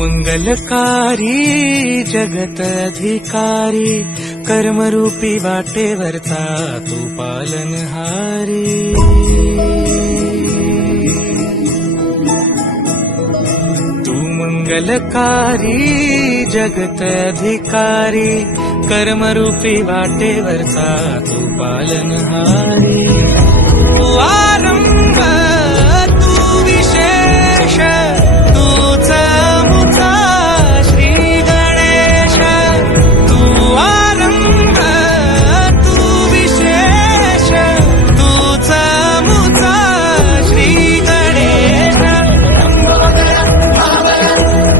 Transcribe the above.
मंगलकारी जगत अधिकारी कर्मरूपी वाटेवरचा तू पालनहारी। तू मंगलकारी जगत अधिकारी कर्मरूपी वाटेवरचा तू पालनहारी। तू आरंभ